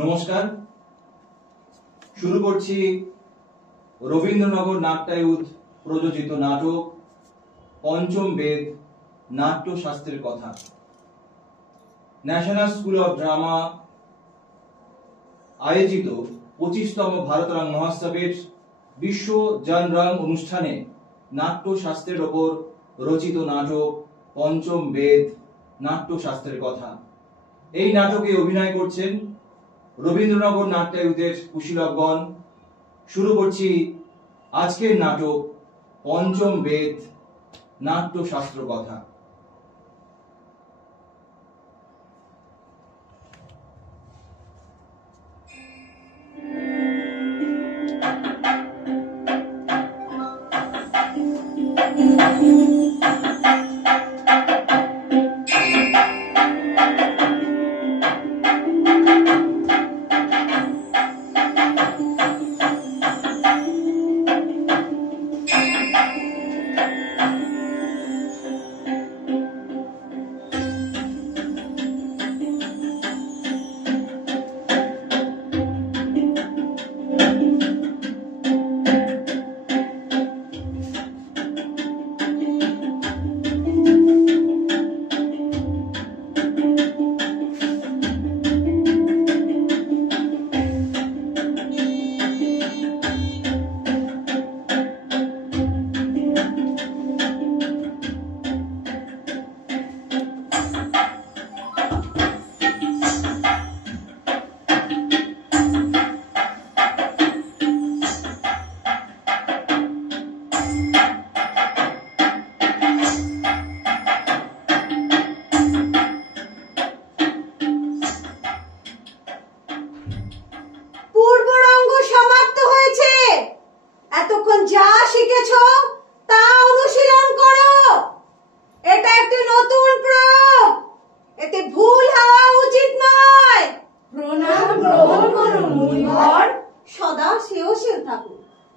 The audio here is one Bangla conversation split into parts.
নমস্কার, শুরু করছি রবীন্দ্রনগর নাট্যায়ুধ প্রযোজিত নাটক পঞ্চম বেদ নাট্যশাস্ত্রের কথা। ন্যাশনাল স্কুল অফ ড্রামা আয়োজিত 25তম ভারতরং মহোৎসবের বিশ্ব জনরং অনুষ্ঠানে নাট্যশাস্ত্রের ওপর রচিত নাটক পঞ্চম বেদ নাট্যশাস্ত্রের কথা। এই নাটকে অভিনয় করছেন রবীন্দ্রনগর নাট্যায়ুধের কুশীলবগণ। শুরু করছি আজকের নাটক পঞ্চম বেদ নাট্যশাস্ত্র কথা।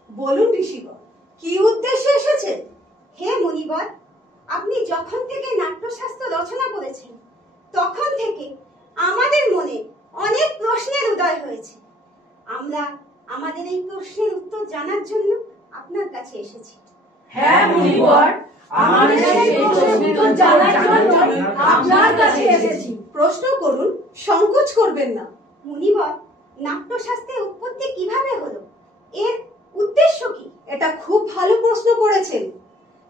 বলুন ঋষিবর, কি উদ্দেশ্যে এসেছেন? হে মুনিবর, আপনি যখন থেকে নাট্যশাস্ত্র রচনা করেছেন তখন থেকে আমাদের মনে অনেক প্রশ্নের উদয় হয়েছে। আমরা আমাদের এই প্রশ্নের উত্তর জানার জন্য আপনার কাছে এসেছি। হ্যাঁ মুনিবর, আমাদের এই প্রশ্নের উত্তর জানার জন্য আপনার কাছে এসেছি। প্রশ্ন করুন, সংকোচ করবেন না। মুনিবর, নাট্যশাস্ত্রের উৎপত্তি কিভাবে হলো? এর উদ্দেশ্য কি? এটা খুব ভালো প্রশ্ন করেছেন।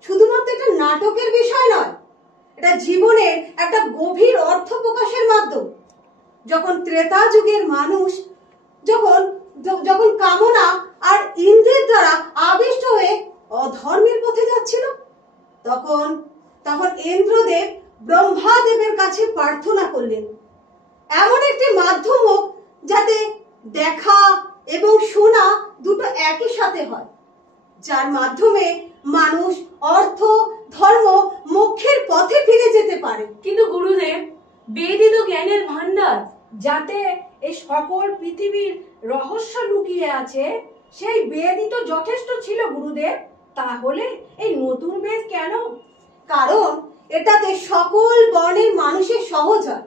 শুধুমাত্র এটা নাটকের বিষয় নয়, এটা জীবনের একটা গভীর অর্থ প্রকাশের মাধ্যম। যখন ত্রেতা যুগের মানুষ যখন কামনা আর ইন্দ্রের দ্বারা আবিষ্ট হয়ে অধর্মের পথে যাচ্ছিল, তখন ইন্দ্রদেব ব্রহ্মাদেবের কাছে প্রার্থনা করলেন এমন একটি মাধ্যম হোক যাতে দেখা এবং শোনা দুটো একই সাথে হয়, যার মাধ্যমে মানুষ অর্থ, ধর্ম, মোক্ষের পথে ফিরে যেতে পারে। কিন্তু গুরুদেব, বেদই তো জ্ঞানের ভান্ডার, যাতে এই সকল পৃথিবীর রহস্য লুকিয়ে আছে, সেই বেদই তো যথেষ্ট ছিল গুরুদেব। তাহলে এই নতুন বেদ কেন? কারণ এটাতে সকল বর্ণের মানুষের সহজ হয়।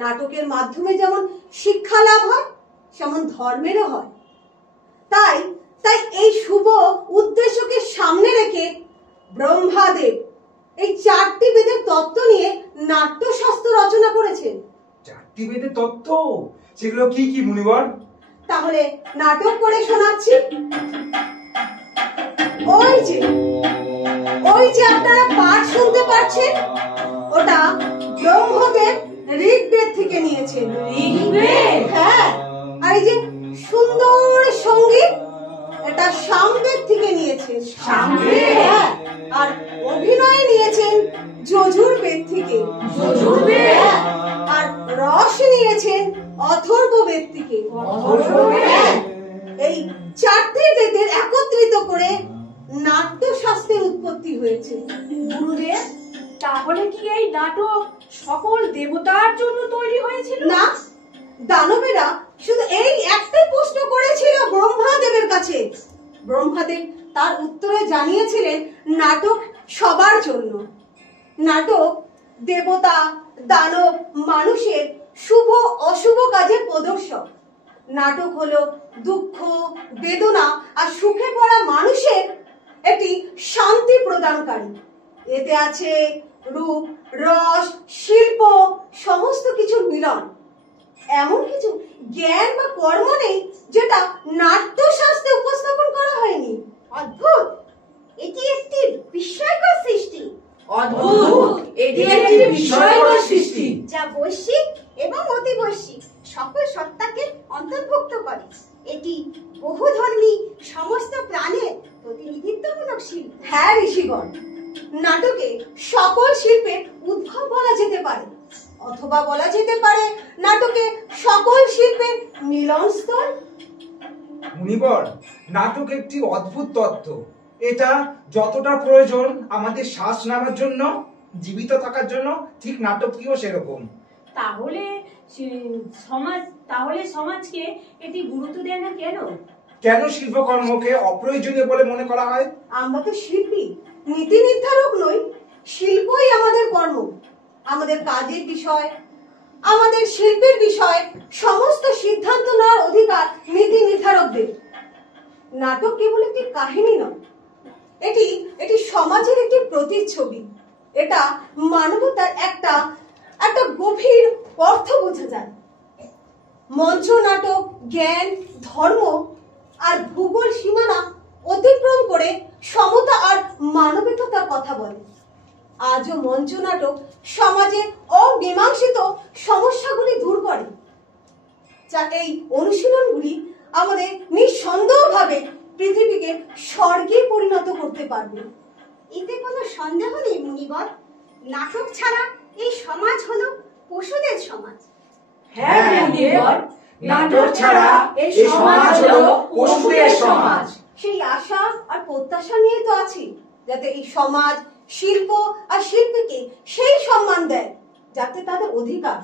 নাটকের মাধ্যমে যেমন শিক্ষা লাভ হয়, সেমন ধর্মেরও হয়। তাই এই শুভ উদ্দেশ্যকে সামনে রেখে ব্রহ্মাদেব এই 4টি বেদের তত্ত্ব নিয়ে নাট্যশাস্ত্র রচনা করেছেন। 4টি বেদের তত্ত্ব? সেগুলো কি কি মুনিবর? তাহলে নাটক করে শোনাচ্ছি। ওই যে আপনারা পাঠ শুনতে পাচ্ছেন, ওটা ব্রহ্মদেব ঋগ্বেদ থেকে নিয়েছেন। ঋগ্বেদ? হ্যাঁ। আর এই যে সুন্দর সঙ্গীত, এটা সামবেদ থেকে নিয়েছেন। সামবেদ? হ্যাঁ। আর অভিনয় নিয়েছেন যজুর্বেদ থেকে। যজুর্বেদ? হ্যাঁ। আর রস নিয়েছেন অথর্ববেদ থেকে। অথর্ববেদ? এই 4টি বেদের একত্রিত করে নাট্যশাস্ত্রের উৎপত্তি হয়েছে। গুরুদেব, তাহলে কি এই নাটক সকল দেবতার জন্য তৈরি হয়েছিল? না, দানবেরা শুধু এই একটাই প্রশ্ন করেছিল ব্রহ্মাদেবের কাছে। ব্রহ্মাদেব তার উত্তরে জানিয়েছিলেন নাটক সবার জন্য। নাটক দেবতা, দানব, মানুষের শুভ অশুভ কাজের প্রদর্শক। নাটক হলো দুঃখ, বেদনা আর সুখে পড়া মানুষের একটি শান্তি প্রদানকারী। এতে আছে রূপ, রস, শিল্প সমস্ত কিছুর মিলন। এমন কিছু জ্ঞান বা কর্ম নেই যেটা নাট্যশাস্ত্রে উপস্থাপন করা হয়নি। অদ্ভুত, এটি একটি বিস্ময়কর সৃষ্টি। অদ্ভুত, এটি একটি বিস্ময়কর সৃষ্টি যা বৈশ্বিক এবং অতি বৈশ্বিক সকল সত্তাকে অন্তর্ভুক্ত করে। এটি বহুধর্মী সমস্ত প্রাণের প্রতিনিধিত্বমূলক শিল্প। হ্যাঁ ঋষিগণ, নাটকে সকল শিল্পের উদ্ভব বলা যেতে পারে, অথবা বলা যেতে পারে নাটকে সকল শিল্পের মিলনস্থল। মুনিবর, নাটক একটি অদ্ভুত তত্ত্ব। এটা যতটা প্রয়োজন আমাদের শ্বাস নেওয়ার জন্য, জীবিত থাকার জন্য, ঠিক নাটকীয় সেরকম। তাহলে সমাজকে এটি গুরুত্ব দেয় না কেন? কেন শিল্পকর্মকে অপ্রয়োজনীয় বলে মনে করা হয়? আমরা তো শিল্পী, নীতি নির্ধারক নই। শিল্পই আমাদের কর্ম, আমাদের কাজের বিষয়, আমাদের শিল্পের বিষয় সমস্ত সিদ্ধান্ত নেওয়ার অধিকার নীতি নির্ধারকদের। নাটক কেবল একটি কাহিনী নয়, এটি সমাজের একটি প্রতিচ্ছবি। এটা মানবতার একটা গভীর অর্থ বোঝা যায়। মঞ্চ নাটক জ্ঞান, ধর্ম আর ভূগোল সীমানা অতিক্রম করে সমতা আর মানবিকতার কথা বলে। আজও মঞ্চ নাটক সমাজে অমীমাংসিত সমস্যাগুলি দূর করে। যা এই অনুশীলনগুলি আমাদের নিঃসন্দেহভাবে পৃথিবীকে স্বর্গে পরিণত করতে পারবে। এতে কোনো সন্দেহ নেই মুনিবর, নাটক ছাড়া এই সমাজ হলো পশুদের সমাজ। হ্যাঁ মুনিবর, নাটক ছাড়া এই সমাজ হলো পশুদের সমাজ। সেই আশা আর প্রত্যাশা নিয়ে তো আছি যাতে এই সমাজ শিল্প আর শিল্পীকে সেই সম্মান দেয় যাতে তাদের অধিকার।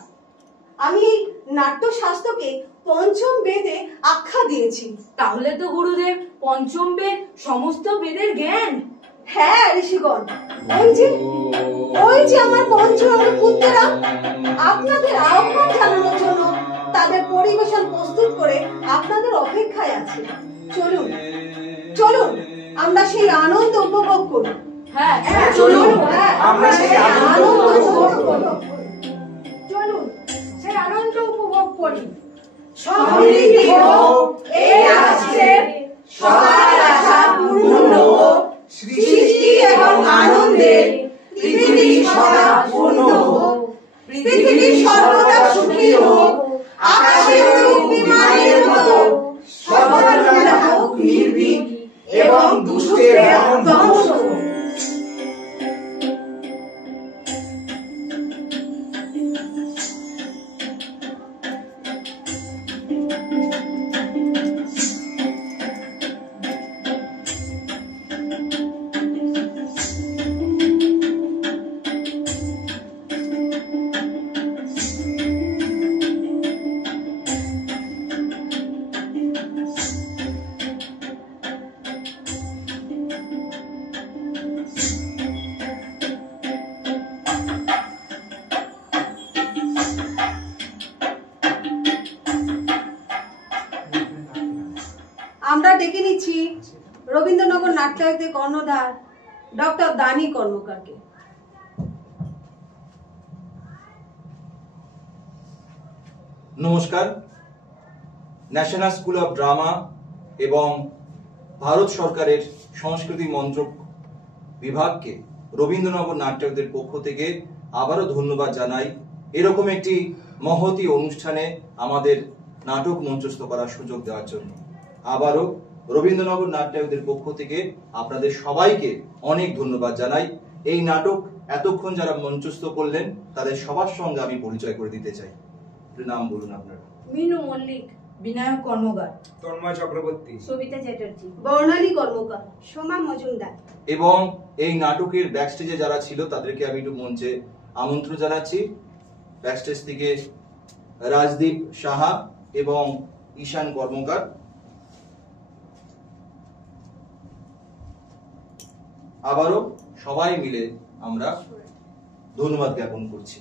আমি এই নাট্যশাস্ত্রকে পঞ্চম বেদে আখ্যা দিয়েছি। তাহলে তো গুরুদেব পঞ্চম বেদ সমস্ত বেদের জ্ঞান। হ্যাঁ ঋষিগণ, ওই যে আমার পঞ্চরঙ্গের পুত্রেরা আপনাদের আহ্বান জানানোর জন্য তাদের পরিবেশন প্রস্তুত করে আপনাদের অপেক্ষায় আছে। চলুন চলুন আমরা সেই আনন্দ উপভোগ করি। হ্যাঁ চলুন, আমরা সেই আনন্দ উপভোগ করি। চলুন সেই আনন্দ উপভোগ করি। সমৃদ্ধি হোক এই রাষ্ট্রে, সবার আশা পূর্ণ হোক, সৃষ্টি এবং আনন্দে পৃথিবী সদা পূর্ণ হোক, পৃথিবী সর্বদা সুখী হোক, আকাশে উড়ুক বিমানের মতো, সর্বদা হোক নির্ভীক এবং দুষ্টের ধ্বংস হোক। আমরা ডেকে নিচ্ছি রবীন্দ্রনগর নাট্যালয়ের কর্ণধার ডক্টর দানি কর্মকারকে। নমস্কার। ন্যাশনাল স্কুল অফ ড্রামা এবং ভারত সরকারের সংস্কৃতি মন্ত্রক বিভাগকে রবীন্দ্রনগর নাট্যালয়ের পক্ষ থেকে আবারও ধন্যবাদ জানাই এরকম একটি মহতী অনুষ্ঠানে আমাদের নাটক মঞ্চস্থ করার সুযোগ দেওয়ার জন্য। আবারও রবীন্দ্রনগর নাট্যালয়ের পক্ষ থেকে আপনাদের সবাইকে অনেক ধন্যবাদ জানাই। এই নাটক এতক্ষণ যারা মঞ্চস্থ করলেন তাদের সবার সঙ্গে আমি পরিচয় করে দিতে চাই। নাম বলুন আপনারা। মিনু মল্লিক, বিনায়ক কর্মকার, তন্ময় চক্রবর্তী, সবিতা চ্যাটার্জি, বর্ণালী কর্মকার, সোমা মজুমদার। এবং এই নাটকের ব্যাকস্টেজে যারা ছিল তাদেরকে আমি একটু মঞ্চে আমন্ত্রণ জানাচ্ছি। ব্যাকস্টেজ থেকে রাজদীপ সাহা এবং ঈশান কর্মকার। আবারও সবাই মিলে আমরা ধন্যবাদ জ্ঞাপন করছি।